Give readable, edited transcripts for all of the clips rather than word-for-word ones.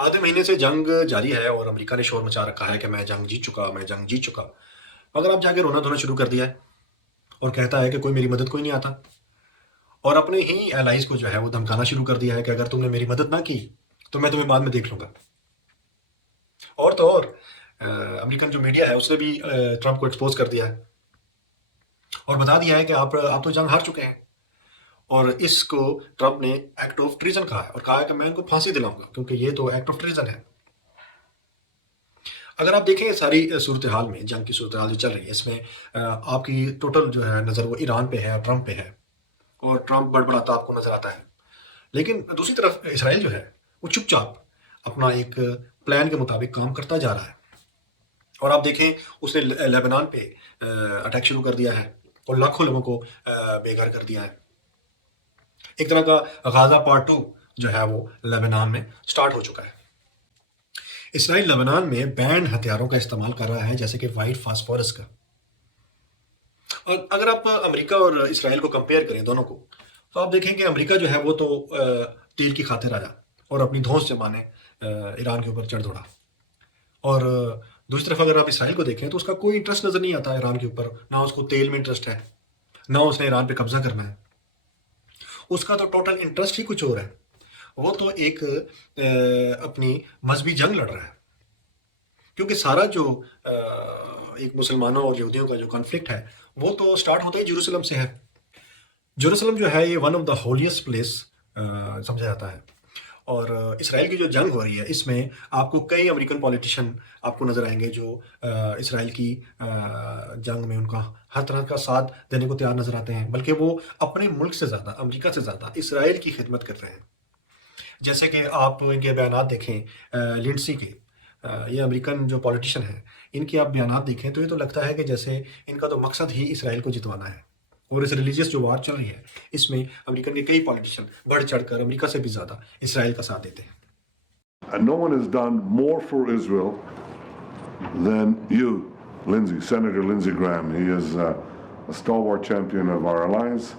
آدھے مہینے سے جنگ جاری ہے اور امریکہ نے شور مچا رکھا ہے کہ میں جنگ جیت چکا، میں جنگ جیت چکا، مگر اب جا کے رونا دھونا شروع کر دیا ہے اور کہتا ہے کہ کوئی میری مدد کوئی نہیں آتا، اور اپنے ہی الائز کو جو ہے وہ دھمکانا شروع کر دیا ہے کہ اگر تم نے میری مدد نہ کی تو میں تمہیں بعد میں دیکھ لوں گا۔ اور تو اور امریکن جو میڈیا ہے اس نے بھی ٹرمپ کو ایکسپوز کر دیا ہے اور بتا دیا ہے کہ آپ تو جنگ ہار چکے ہیں، اور اس کو ٹرمپ نے ایکٹ آف ٹریزن کہا ہے اور کہا ہے کہ میں ان کو پھانسی دلاؤں گا کیونکہ یہ تو ایکٹ آف ٹریزن ہے۔ اگر آپ دیکھیں ساری صورتحال میں، جنگ کی صورتحال جو چل رہی ہے، اس میں آپ کی ٹوٹل جو ہے نظر وہ ایران پہ ہے، ٹرمپ پہ ہے، اور ٹرمپ بڑبڑاتا آپ کو نظر آتا ہے، لیکن دوسری طرف اسرائیل جو ہے وہ چپ چاپ اپنا ایک پلان کے مطابق کام کرتا جا رہا ہے، اور آپ دیکھیں اس نے لیبنان پہ اٹیک شروع کر دیا ہے اور لاکھوں لوگوں کو بے گھر کر دیا ہے۔ ایک طرح کا غازہ پارٹ 2 جو ہے وہ لیبنان میں سٹارٹ ہو چکا ہے۔ اسرائیل لیبنان میں بینڈ ہتھیاروں کا استعمال کر رہا ہے جیسے کہ وائٹ فاسفورس کا، اور اگر آپ امریکہ اور اسرائیل کو کمپیئر کریں دونوں کو، تو آپ دیکھیں کہ امریکہ جو ہے وہ تو تیل کی خاطر آیا اور اپنی دھونس جمانے ایران کے اوپر چڑھ دوڑا، اور دوسری طرف اگر آپ اسرائیل کو دیکھیں تو اس کا کوئی انٹرسٹ نظر نہیں آتا ایران کے اوپر، نہ اس کو تیل میں انٹرسٹ ہے، نہ اس نے ایران پہ قبضہ کرنا ہے، اس کا تو ٹوٹل انٹرسٹ ہی کچھ اور ہے، وہ تو ایک اپنی مذہبی جنگ لڑ رہا ہے، کیونکہ سارا جو ایک مسلمانوں اور یہودیوں کا جو کنفلکٹ ہے وہ تو سٹارٹ ہوتا ہی جیروسلم سے ہے۔ جیروسلم جو ہے یہ ون آف دا ہولینسٹ پلیس سمجھا جاتا ہے، اور اسرائیل کی جو جنگ ہو رہی ہے اس میں آپ کو کئی امریکن پولیٹیشین آپ کو نظر آئیں گے جو اسرائیل کی جنگ میں ان کا ہر طرح کا ساتھ دینے کو تیار نظر آتے ہیں، بلکہ وہ اپنے ملک سے زیادہ، امریکہ سے زیادہ اسرائیل کی خدمت کر رہے ہیں۔ جیسے کہ آپ ان کے بیانات دیکھیں لنڈسی کے، یہ امریکن جو پولیٹیشین ہیں، ان کی آپ بیانات دیکھیں تو یہ تو لگتا ہے کہ جیسے ان کا تو مقصد ہی اسرائیل کو جتوانا ہے، اور اس ریلیجیس جو وار چل رہی ہے اس میں امریکن کے کئی پولیٹیشین بڑھ چڑھ کر امریکہ سے بھی زیادہ اسرائیل کا ساتھ دیتے ہیں۔ And no one has done more for Israel than you, Lindsey, Senator Lindsey Graham. He is a stalwart champion of our alliance.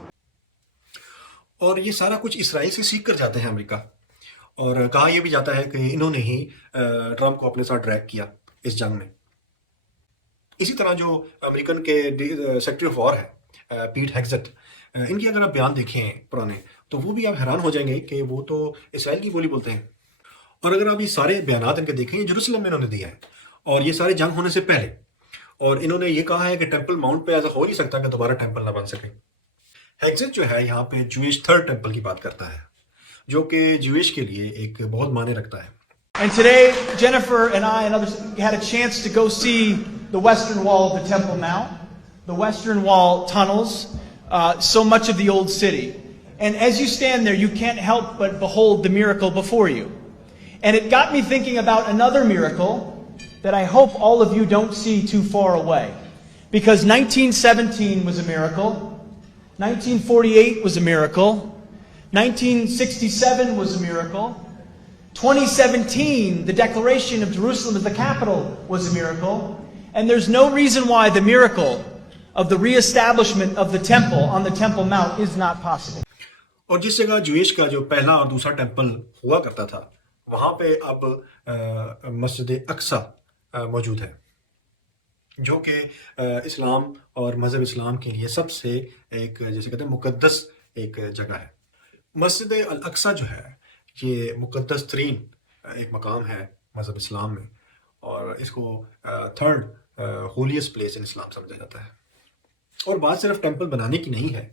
اور یہ سارا کچھ اسرائیل سے سیکھ کر جاتے ہیں امریکہ، اور کہا یہ بھی جاتا ہے کہ انہوں نے ہی ٹرمپ کو اپنے ساتھ ڈریگ کیا اس جنگ میں۔ اسی طرح جو امریکن کے سیکٹری آف وار ہے پیٹ ہیگزٹ، ان کی اگر آپ بیان دیکھیں پرانے تو وہ بھی آپ حیران ہو جائیں گے کہ وہ تو اسرائیل کی بولی بولتے ہیں، اور اگر آپ یہ سارے بیانات ان کے دیکھیں یہ جیروسلم میں انہوں نے دیا ہے، اور یہ سارے جنگ ہونے سے پہلے، اور انہوں نے یہ کہا ہے کہ ٹیمپل ماؤنٹ پہ ایسا ہو نہیں سکتا کہ دوبارہ ٹیمپل نہ بن سکے۔ ہیگزٹ جو ہے یہاں پہ جوئش تھرڈ ٹیمپل کی بات کرتا ہے، جو کہ جوئش کے لیے ایک بہت معنی رکھتا ہے۔ And today, Jennifer and I and others had a chance to go see the western wall of the Temple Mount, the western wall tunnels, so much of the old city. And as you stand there, you can't help but behold the miracle before you. And it got me thinking about another miracle that I hope all of you don't see too far away. Because 1917 was a miracle, 1948 was a miracle, 1967 was a miracle, 2017, the declaration of Jerusalem as the capital was a miracle, and there's no reason why the miracle of the reestablishment of the temple on the Temple Mount is not possible. اور جس جگہ Jewish کا جو پہلا اور دوسرا temple ہوا کرتا تھا وہاں پہ اب مسجد اقصی موجود ہے، جو کہ اسلام اور مذہب اسلام کے لیے سب سے ایک جیسے کہتے ہیں مقدس ایک جگہ ہے۔ مسجد الاقصی جو ہے یہ مقدس ترین ایک مقام ہے مذہب اسلام میں، اور اس کو تھرڈ ہولیسٹ پلیس ان اسلام سمجھا جاتا ہے۔ اور بات صرف ٹیمپل بنانے کی نہیں ہے،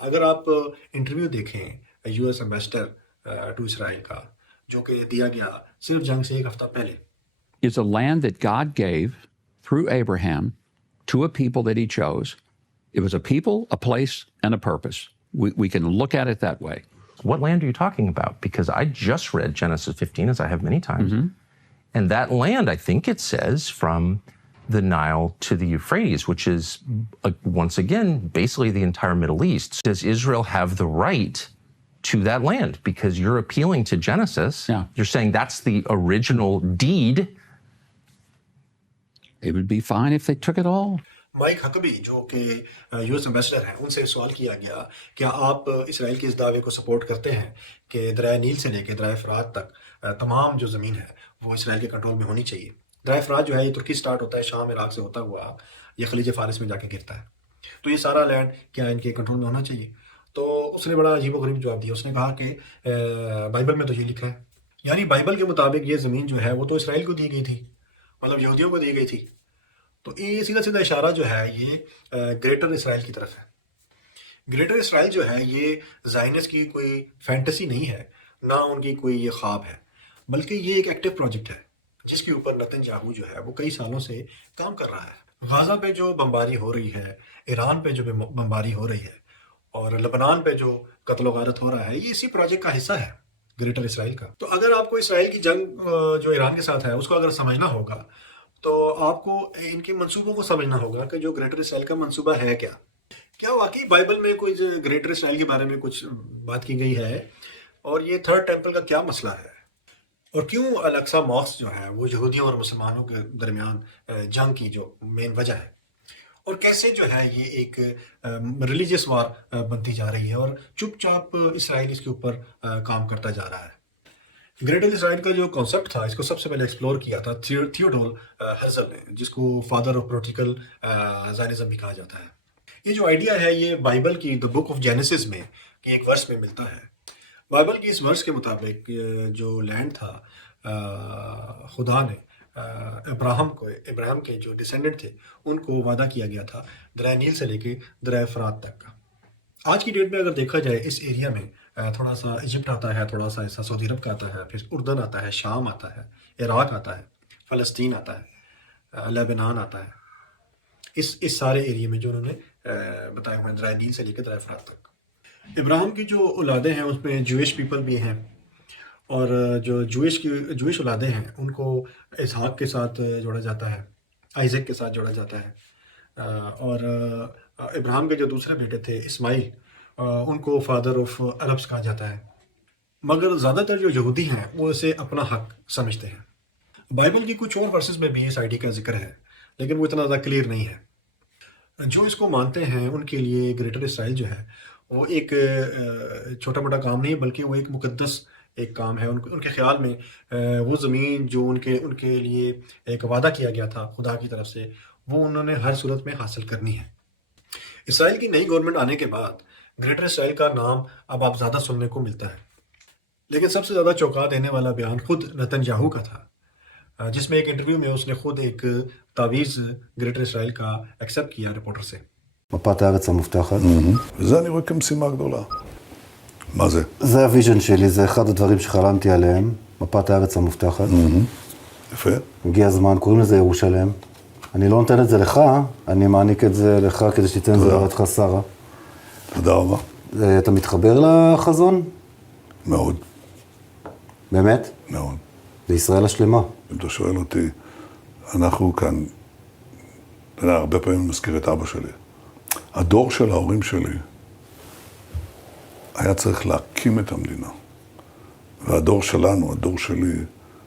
اگر آپ انٹرویو دیکھیں U S ambassador to Israel کا جو کہ دیا گیا صرف جنگ سے ایک ہفتہ پہلے، It's a land that God gave through Abraham to a people that he chose. It was a people, a place, and a purpose. We can look at it that way. What land are you talking about? Because I just read Genesis 15, as I have many times. And that land, I think it says, from the Nile to the Euphrates, which is, once again, basically the entire Middle East. Does Israel have the right to that land? Because you're appealing to Genesis. Yeah. You're saying that's the original deed. It would be fine if they took it all. مائک حقبی جو کہ U S ambassador ہیں، ان سے سوال کیا گیا کیا آپ اسرائیل کے اس دعوے کو سپورٹ کرتے ہیں کہ دریائے نیل سے لے کے دریائے فرات تک تمام جو زمین ہے وہ اسرائیل کے کنٹرول میں ہونی چاہیے. دریائے فرات جو ہے یہ ترکی سٹارٹ ہوتا ہے، شام عراق سے ہوتا ہوا یہ خلیج فارس میں جا کے گرتا ہے. تو یہ سارا لینڈ کیا ان کے کنٹرول میں ہونا چاہیے؟ تو اس نے بڑا عجیب و غریب جواب دیا. اس نے کہا کہ بائبل میں تو یہ لکھا ہے، یعنی بائبل کے مطابق یہ زمین جو ہے وہ تو اسرائیل کو دی گئی تھی، مطلب یہودیوں کو دی گئی تھی. تو یہ سیدھا سیدھا اشارہ جو ہے یہ گریٹر اسرائیل کی طرف ہے. گریٹر اسرائیل جو ہے یہ زائنس کی کوئی فینٹیسی نہیں ہے، نہ ان کی کوئی یہ خواب ہے، بلکہ یہ ایک ایکٹیو پروجیکٹ ہے جس کے اوپر نتن یاہو جو ہے وہ کئی سالوں سے کام کر رہا ہے. غازہ پہ جو بمباری ہو رہی ہے، ایران پہ جو بمباری ہو رہی ہے، اور لبنان پہ جو قتل و غارت ہو رہا ہے، یہ اسی پروجیکٹ کا حصہ ہے گریٹر اسرائیل کا. تو اگر آپ کو اسرائیل کی جنگ جو ایران کے ساتھ ہے اس کو اگر سمجھنا ہوگا تو آپ کو ان کے منصوبوں کو سمجھنا ہوگا کہ جو گریٹر اسرائیل کا منصوبہ ہے کیا واقعی بائبل میں کوئی گریٹر اسرائیل کے بارے میں کچھ بات کی گئی ہے، اور یہ تھرڈ ٹیمپل کا کیا مسئلہ ہے، اور کیوں الاقصی ماسک جو ہے وہ یہودیوں اور مسلمانوں کے درمیان جنگ کی جو مین وجہ ہے، اور کیسے جو ہے یہ ایک ریلیجیس وار بنتی جا رہی ہے اور چپ چاپ اسرائیل اس کے اوپر کام کرتا جا رہا ہے. گریٹر اسرائیل کا جو کانسیپٹ تھا اس کو سب سے پہلے ایکسپلور کیا تھا تھیوڈور ہرزل نے، جس کو فادر آف پروٹیکل زائنزم بھی کہا جاتا ہے. یہ جو آئیڈیا ہے یہ بائبل کی دا بک آف جینیسس میں ایک ورس میں ملتا ہے. بائبل کی اس ورس کے مطابق جو لینڈ تھا خدا نے ابراہم کے جو ڈسینڈنٹ تھے ان کو وعدہ کیا گیا تھا دریائے نیل سے لے کے دریائے فرات تک کا. آج کی ڈیٹ میں اگر دیکھا جائے اس ایریا میں تھوڑا سا ایجپٹ آتا ہے، تھوڑا سا ایسا سعودی عرب کا آتا ہے، پھر اردن آتا ہے، شام آتا ہے، عراق آتا ہے، فلسطین آتا ہے، لبنان آتا ہے. اس سارے ایریے میں جو انہوں نے بتایا ہوئے ہیں دریائے نیل سے لے کے دریائے فرات تک. ابراہیم کی جو اولادیں ہیں اس میں جویش پیپل بھی ہیں، اور جو جویش اولادیں ہیں ان کو اسحاق کے ساتھ جوڑا جاتا ہے، آئزیک کے ساتھ جوڑا جاتا ہے. اور ابراہیم کے جو دوسرے بیٹے تھے اسماعیل، ان کو فادر آف عربس کہا جاتا ہے. مگر زیادہ تر جو یہودی ہیں وہ اسے اپنا حق سمجھتے ہیں. بائبل کی کچھ اور ورسز میں بھی اس آئیڈیا کا ذکر ہے لیکن وہ اتنا زیادہ کلیئر نہیں ہے. جو اس کو مانتے ہیں ان کے لیے گریٹر اسرائیل جو ہے وہ ایک چھوٹا موٹا کام نہیں ہے، بلکہ وہ ایک مقدس ایک کام ہے. ان کے خیال میں وہ زمین جو ان کے لیے ایک وعدہ کیا گیا تھا خدا کی طرف سے، وہ انہوں نے ہر صورت میں حاصل کرنی ہے. اسرائیل کی نئی گورنمنٹ آنے کے بعد گریٹر اسرائیل کا نام اب آپ زیادہ سننے کو ملتا ہے، لیکن سب سے زیادہ چونکا دینے والا بیان خود نتن یاہو کا تھا، جس میں ایک انٹرویو میں اس نے خود ایک تعویذ گریٹر اسرائیل کا ایکسیپٹ کیا رپورٹر سے. מפת הארץ המובטחת. וזה אני רואה כמשימה גדולה. מה זה? זה הוויז'ן שלי, זה אחד הדברים שחלמתי עליהם, מפת הארץ המובטחת. יפה. הגיע הזמן, קוראים לזה ירושלם. אני לא נותן את זה לך, אני מעניק את זה לך כדי שתיתן את זה לרעייתך שרה. תודה רבה. אתה מתחבר לחזון? מאוד, באמת? מאוד. לישראל השלמה. אם אתה שואל אותי, אנחנו כאן, אתה יודע, הרבה פעמים מזכיר את אבא שלי. הדור של ההורים שלי היה צריך להקים את המדינה. והדור שלנו, הדור שלי,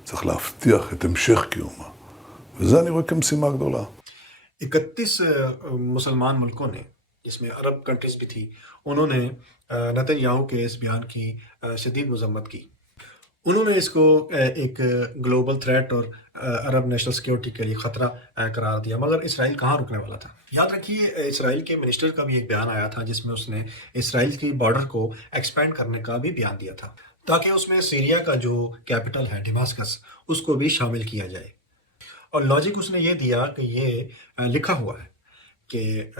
צריך להבטיח את המשך קיומה. וזה אני רואה כמשימה גדולה. 31 مسلمان ملکوں نے جس میں عرب کنٹریز بھی تھی، انہوں نے نتن یاہو کے اس بیان کی شدید مذمت کی. انہوں نے اس کو ایک گلوبل تھریٹ اور عرب نیشنل سیکیورٹی کے لیے خطرہ قرار دیا. مگر اسرائیل کہاں رکنے والا تھا؟ یاد رکھیے اسرائیل کے منسٹر کا بھی ایک بیان آیا تھا جس میں اس نے اسرائیل کی بارڈر کو ایکسپینڈ کرنے کا بھی بیان دیا تھا، تاکہ اس میں سیریا کا جو کیپٹل ہے ڈیماسکس اس کو بھی شامل کیا جائے. اور لاجک اس نے یہ دیا کہ یہ لکھا ہوا ہے کہ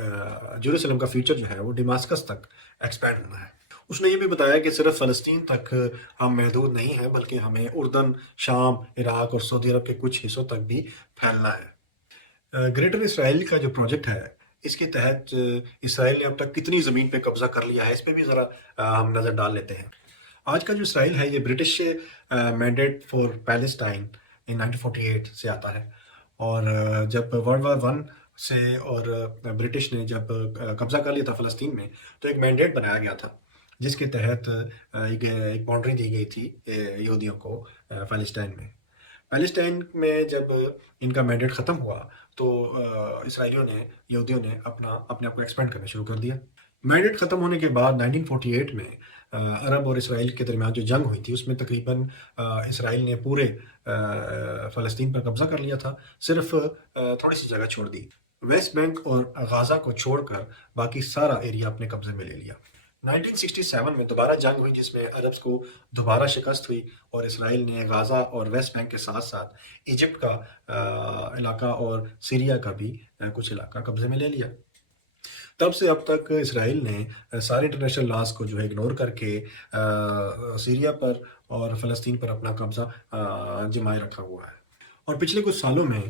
جیروسلم کا فیوچر جو ہے وہ ڈیماسکس تک ایکسپینڈ ہونا ہے. اس نے یہ بھی بتایا کہ صرف فلسطین تک ہم محدود نہیں ہیں، بلکہ ہمیں اردن، شام، عراق اور سعودی عرب کے کچھ حصوں تک بھی پھیلنا ہے. گریٹر اسرائیل کا جو پروجیکٹ ہے اس کے تحت اسرائیل نے اب تک کتنی زمین پہ قبضہ کر لیا ہے اس پہ بھی ذرا ہم نظر ڈال لیتے ہیں. آج کا جو اسرائیل ہے یہ برٹش مینڈیٹ فار پیلسٹائن ان 1948 سے آتا ہے، اور جب ورلڈ وار 1 سے اور برٹش نے جب قبضہ کر لیا تھا فلسطین میں تو ایک مینڈیٹ بنایا گیا تھا جس کے تحت ایک باؤنڈری دی گئی تھی یہودیوں کو پیلسٹائن میں. پیلسٹائن میں جب ان کا مینڈیٹ ختم ہوا تو اسرائیلیوں نے یہودیوں نے اپنے آپ کو ایکسپینڈ کرنا شروع کر دیا. مینڈیٹ ختم ہونے کے بعد 1948 میں عرب اور اسرائیل کے درمیان جو جنگ ہوئی تھی اس میں تقریباً اسرائیل نے پورے فلسطین پر قبضہ کر لیا تھا، صرف تھوڑی سی جگہ چھوڑ دی. ویسٹ بینک اور غازہ کو چھوڑ کر باقی سارا ایریا اپنے قبضے میں لے لیا. 1967 میں دوبارہ جنگ ہوئی جس میں عرب کو دوبارہ شکست ہوئی اور اسرائیل نے غازہ اور ویسٹ بینک کے ساتھ ساتھ ایجپٹ کا علاقہ اور سیریا کا بھی کچھ علاقہ قبضے میں لے لیا. تب سے اب تک اسرائیل نے سارے انٹرنیشنل لاز کو جو ہے اگنور کر کے سیریا پر اور فلسطین پر اپنا قبضہ جمائے رکھا ہوا ہے، اور پچھلے کچھ سالوں میں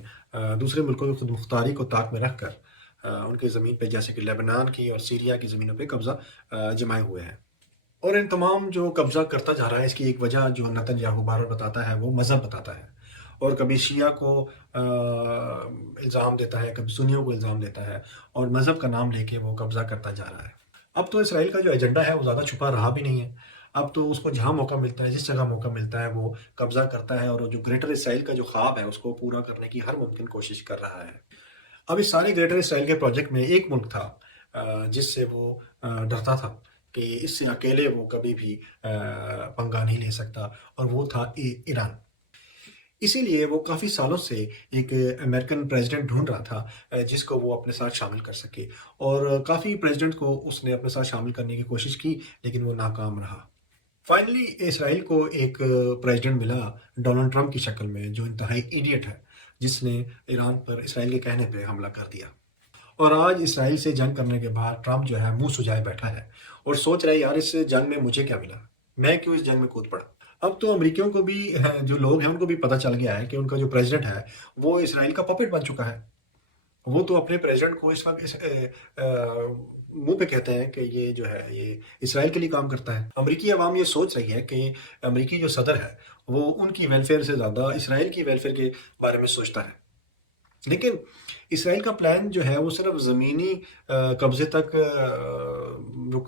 دوسرے ملکوں کی خود مختاری کو طاق میں رکھ کر ان کی زمین پہ جیسے کہ لیبنان کی اور سیریا کی زمینوں پہ قبضہ جمائے ہوئے ہیں. اور ان تمام جو قبضہ کرتا جا رہا ہے اس کی ایک وجہ جو نتن یاہو بار بار بتاتا ہے وہ مذہب بتاتا ہے، اور کبھی شیعہ کو الزام دیتا ہے، کبھی سنیوں کو الزام دیتا ہے، اور مذہب کا نام لے کے وہ قبضہ کرتا جا رہا ہے. اب تو اسرائیل کا جو ایجنڈا ہے وہ زیادہ چھپا رہا بھی نہیں ہے. اب تو اس کو جہاں موقع ملتا ہے، جس جگہ موقع ملتا ہے وہ قبضہ کرتا ہے، اور جو گریٹر اسرائیل کا جو خواب ہے اس کو پورا کرنے کی ہر ممکن کوشش کر رہا ہے. اب اس سارے گریٹر اسرائیل کے پروجیکٹ میں ایک ملک تھا جس سے وہ ڈرتا تھا کہ اس سے اکیلے وہ کبھی بھی پنگا نہیں لے سکتا، اور وہ تھا ایران. اسی لیے وہ کافی سالوں سے ایک امریکن پریزیڈنٹ ڈھونڈ رہا تھا جس کو وہ اپنے ساتھ شامل کر سکے، اور کافی پریزیڈنٹ کو اس نے اپنے ساتھ شامل کرنے کی کوشش کی لیکن وہ ناکام رہا. فائنلی اسرائیل کو ایک پریزیڈنٹ ملا ڈونلڈ ٹرمپ کی شکل میں، جو انتہائی ایڈیٹ ہے، جس نے ایران پر اسرائیل کے کہنے پہ حملہ کر دیا. اور آج اسرائیل سے جنگ کرنے کے بعد ٹرمپ جو ہے منہ سجائے بیٹھا ہے اور سوچ رہا ہے یار اس جنگ میں مجھے کیا ملا، میں کیوں اس جنگ میں کود پڑا. اب تو امریکیوں کو بھی جو لوگ ہیں ان کو بھی پتہ چل گیا ہے کہ ان کا جو پریزیڈنٹ ہے وہ اسرائیل کا پپٹ بن چکا ہے. وہ تو اپنے پریزیڈنٹ کو اس وقت منہ پہ کہتے ہیں کہ یہ جو ہے یہ اسرائیل کے لیے کام کرتا ہے. امریکی عوام یہ سوچ رہی ہے کہ امریکی جو صدر ہے وہ ان کی ویلفیئر سے زیادہ اسرائیل کی ویلفیئر کے بارے میں سوچتا ہے. لیکن اسرائیل کا پلان جو ہے وہ صرف زمینی قبضے تک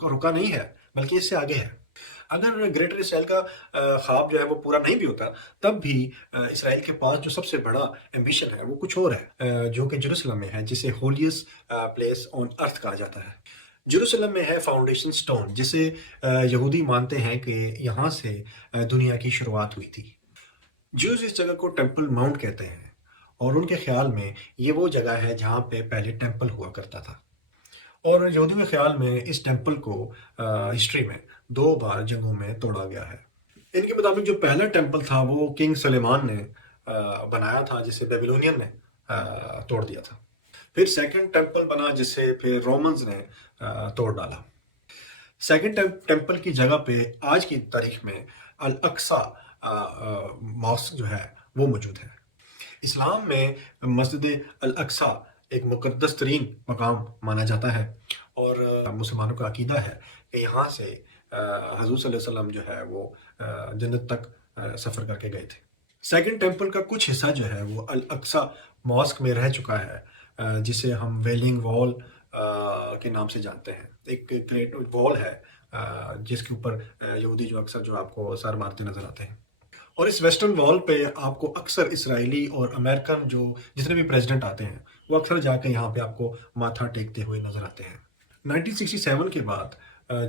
رکا نہیں ہے بلکہ اس سے آگے ہے. اگر گریٹر اسرائیل کا خواب جو ہے وہ پورا نہیں بھی ہوتا تب بھی اسرائیل کے پاس جو سب سے بڑا ایمبیشن ہے وہ کچھ اور ہے، جو کہ جیروسلم میں ہے، جسے ہولیسٹ پلیس آن ارتھ کہا جاتا ہے. جیروسلم میں ہے فاؤنڈیشن سٹون، جسے یہودی مانتے ہیں کہ یہاں سے دنیا کی شروعات ہوئی تھی. جوز اس جگہ کو ٹیمپل ماؤنٹ کہتے ہیں، اور ان کے خیال میں یہ وہ جگہ ہے جہاں پہ پہلے ٹیمپل ہوا کرتا تھا. اور یہودیوں کے خیال میں اس ٹیمپل کو ہسٹری میں 2 بار جنگوں میں توڑا گیا ہے. ان کے مطابق جو پہلا ٹیمپل تھا وہ کنگ سلیمان نے بنایا تھا، جسے بیبیلونین نے توڑ دیا تھا. پھر سیکنڈ ٹیمپل بنا جسے پھر رومنز نے توڑ ڈالا. سیکنڈ ٹیمپل کی جگہ پہ آج کی تاریخ میں الاقصی ماسک جو ہے وہ موجود ہے. اسلام میں مسجد الاقصی ایک مقدس ترین مقام مانا جاتا ہے، اور مسلمانوں کا عقیدہ ہے کہ یہاں سے حضور صلی اللہ علیہ وسلم جو ہے وہ جنت تک سفر کر کے گئے تھے. سیکنڈ ٹیمپل کا کچھ حصہ جو ہے وہ الاقصی ماسک میں رہ چکا ہے، جسے ہم ویلنگ وال کے نام سے جانتے ہیں. ایک گریٹ وال ہے جس کے اوپر یہودی جو اکثر جو آپ کو سر مارتے نظر آتے ہیں. اور اس ویسٹرن وال پہ آپ کو اکثر اسرائیلی اور امریکن جو جتنے بھی پریزیڈنٹ آتے ہیں وہ اکثر جا کے یہاں پہ آپ کو ماتھا ٹیکتے ہوئے نظر آتے ہیں. 1967 کے بعد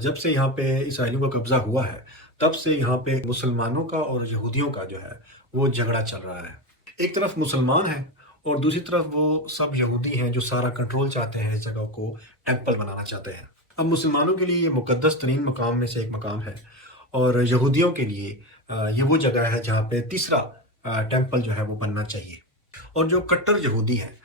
جب سے یہاں پہ اسرائیلیوں کا قبضہ ہوا ہے تب سے یہاں پہ مسلمانوں کا اور یہودیوں کا جو ہے وہ جھگڑا چل رہا ہے. ایک طرف مسلمان ہیں اور دوسری طرف وہ سب یہودی ہیں جو سارا کنٹرول چاہتے ہیں، اس جگہ کو ٹیمپل بنانا چاہتے ہیں. اب مسلمانوں کے لیے یہ مقدس ترین مقام میں سے ایک مقام ہے، اور یہودیوں کے لیے یہ وہ جگہ ہے جہاں پہ تیسرا ٹیمپل جو ہے وہ بننا چاہیے. اور جو کٹر یہودی ہیں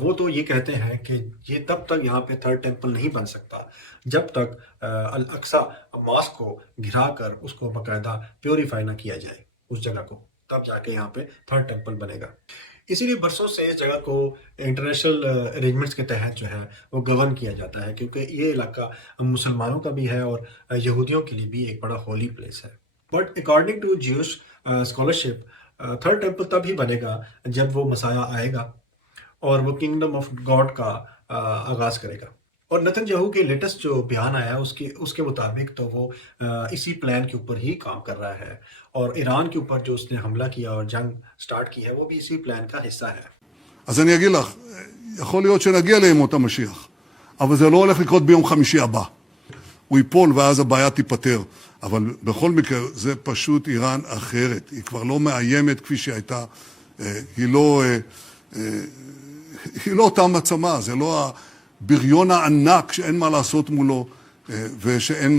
وہ تو یہ کہتے ہیں کہ یہ تب تک یہاں پہ تھرڈ ٹیمپل نہیں بن سکتا جب تک الاقصی ماسک کو گھرا کر اس کو باقاعدہ پیوریفائی نہ کیا جائے اس جگہ کو، تب جا کے یہاں پہ تھرڈ ٹیمپل بنے گا. اسی لیے برسوں سے اس جگہ کو انٹرنیشنل ارینجمنٹس کے تحت جو ہے وہ گورن کیا جاتا ہے، کیونکہ یہ علاقہ مسلمانوں کا بھی ہے اور یہودیوں کے لیے بھی ایک بڑا ہولی پلیس ہے. But according to Jewish scholarship third temple تب ہی بنے گا جب وہ مسیح آئے گا اور وہ کنگڈم آف گاڈ کا آغاز کرے گا. اور نتن یاہو کے لیٹسٹ جو بیان آیا اس کے مطابق تو وہ اسی پلان کے اوپر ہی کام کر رہا ہے، اور ایران کے اوپر جو اس نے حملہ کیا اور جنگ سٹارٹ کی ہے وہ بھی اسی پلان کا حصہ ہے. אז אני אגיד לך, יכול להיות שנגיע לימות המשיח, אבל זה לא הולך לקרות ביום חמישי הבא. הוא ייפול ואז הבעיה תיפטר. אבל בכל מקרה, זה פשוט איראן אחרת. היא כבר לא מאיימת כפי שהייתה. היא לא אותה מעצמה, זה לא הבריון הענק שאין מה לעשות מולו, ושאין...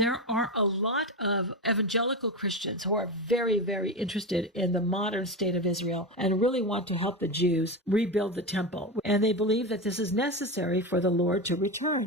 There are a lot of evangelical Christians who are very, very interested in the modern state of Israel and really want to help the Jews rebuild the temple. And they believe that this is necessary for the Lord to return.